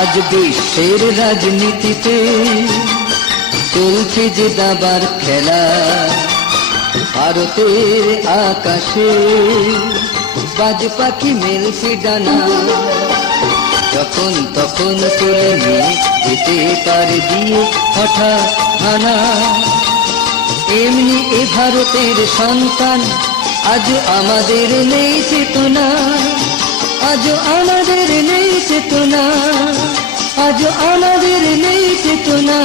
আজ বিশ্বের রাজনীতিতে চলছে যে দাবার খেলা, ভারতের আকাশে বাজ পাখি মেলছে ডানা, যখন তখন তুলে নিয়ে যেতে পারে দিয়ে হঠাৎ হানা। এমনি এ ভারতের সন্তান, আজ আমাদের নেই চেতনা, আজ আমাদের নেই চেতনা, আজ আমাদের নেই চেতনা।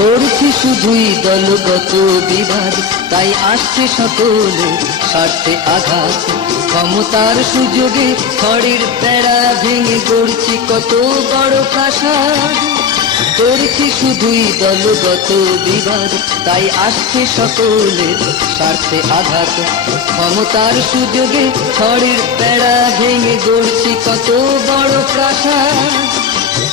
করছি শুধুই দলগত বিবাদ, তাই আসছে সকলে স্বার্থে আঘাত। ক্ষমতার সুযোগে খড়ের বেড়া ভেঙে গড়ছি কত বড় প্রাসাদ। করছি শুধুই দলগত বিবাদ, তাই আসছে সকলের স্বার্থে আঘাত। ক্ষমতার সুযোগে খড়ের বেড়া ভেঙে গড়ছি কত বড় প্রাসাদ।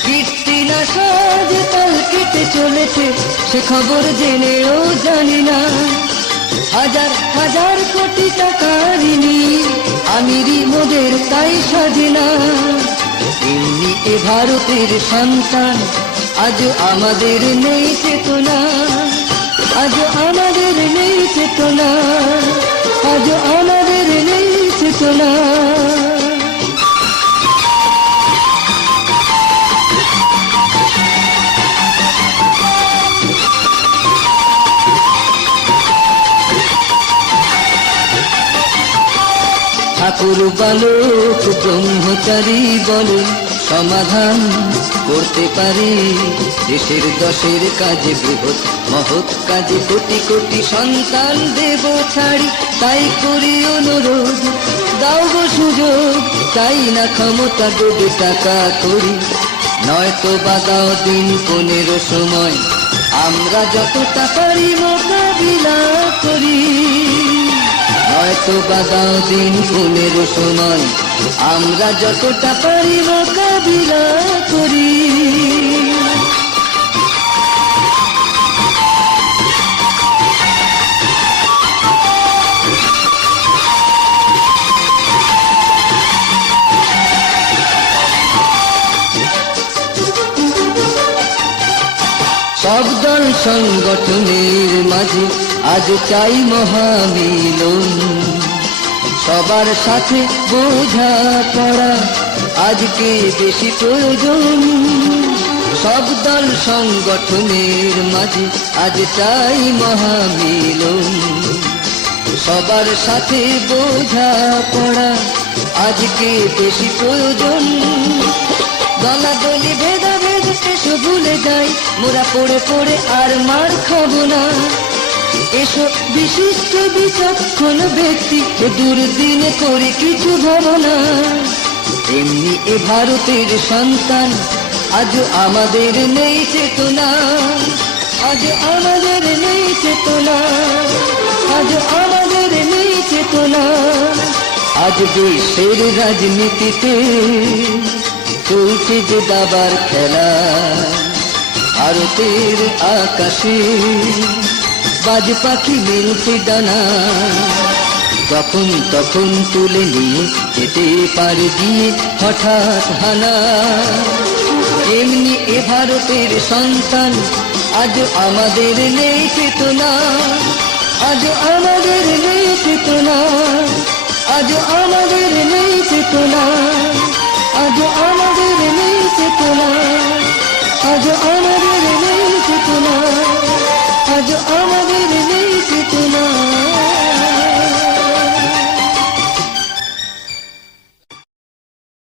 কীর্তি না সাজ তাল কেটে চলেছে, সে খবর জেনেও জানি না। হাজার হাজার কোটি টাকার ঋণী আমিরি মোদের তাই সাজে না। এমনি এ ভারতের সন্তান, আজ আমাদের নেই চেতনা, আজ আমাদের নেই চেতনা, আজ আমাদের নেই চেতনা। ঠাকুর বালক ব্রহ্মচারী বলে সমাধান করতে পারি, দেশের দশের কাজে বৃহৎ মহৎ কাজে কোটি কোটি সন্তান দেব ছাড়ি। তাই করি অনুরোধ, দাও গো সুযোগ, তাই না ক্ষমতা দেবে টাকা করি। নয়তো বা দাও দিন 15 সময়, আমরা যতটা পারি মোকাবিলা করি। হয়তো বা দাও দিন 15 সময়, আমরা যতটা পারি মোকাবিলা করি। সব দল সংগঠনের মাঝে আজ চাই মহামিলন, সবার সাথে বোঝাপড়া আজকে বেশি প্রয়োজন। সব দল সংগঠনের মাঝে আজ চাই মহামিলন, সবার সাথে বোঝাপড়া আজকে বেশি প্রয়োজন। দলাদলি ভেদাভেদ এসো ভুলে যাই, মোরা পড়ে পড়ে আর মার খাবো না। এসো বিশিষ্ট বিচক্ষণ ব্যক্তি, দুর্দিনে করে কিছু ভাবনা। এমনি এ ভারতের সন্তান, আজ আমাদের নেই চেতনা, আজ আমাদের নেই চেতনা, আজ আমাদের নেই চেতনা। আজ দেশের রাজনীতিতে চলছে যে দাবার খেলা, ভারতের আকাশে বাজ পাখি মেলছে ডানা, যখন তখন তুলে নিয়ে যেতে পারে দিয়ে হঠাৎ হানা। এমনি এ ভারতের সন্তান, আজ আমাদের নেই চেতনা, আজ আমাদের নেই চেতনা, আজ আমাদের নেই চেতনা, আজ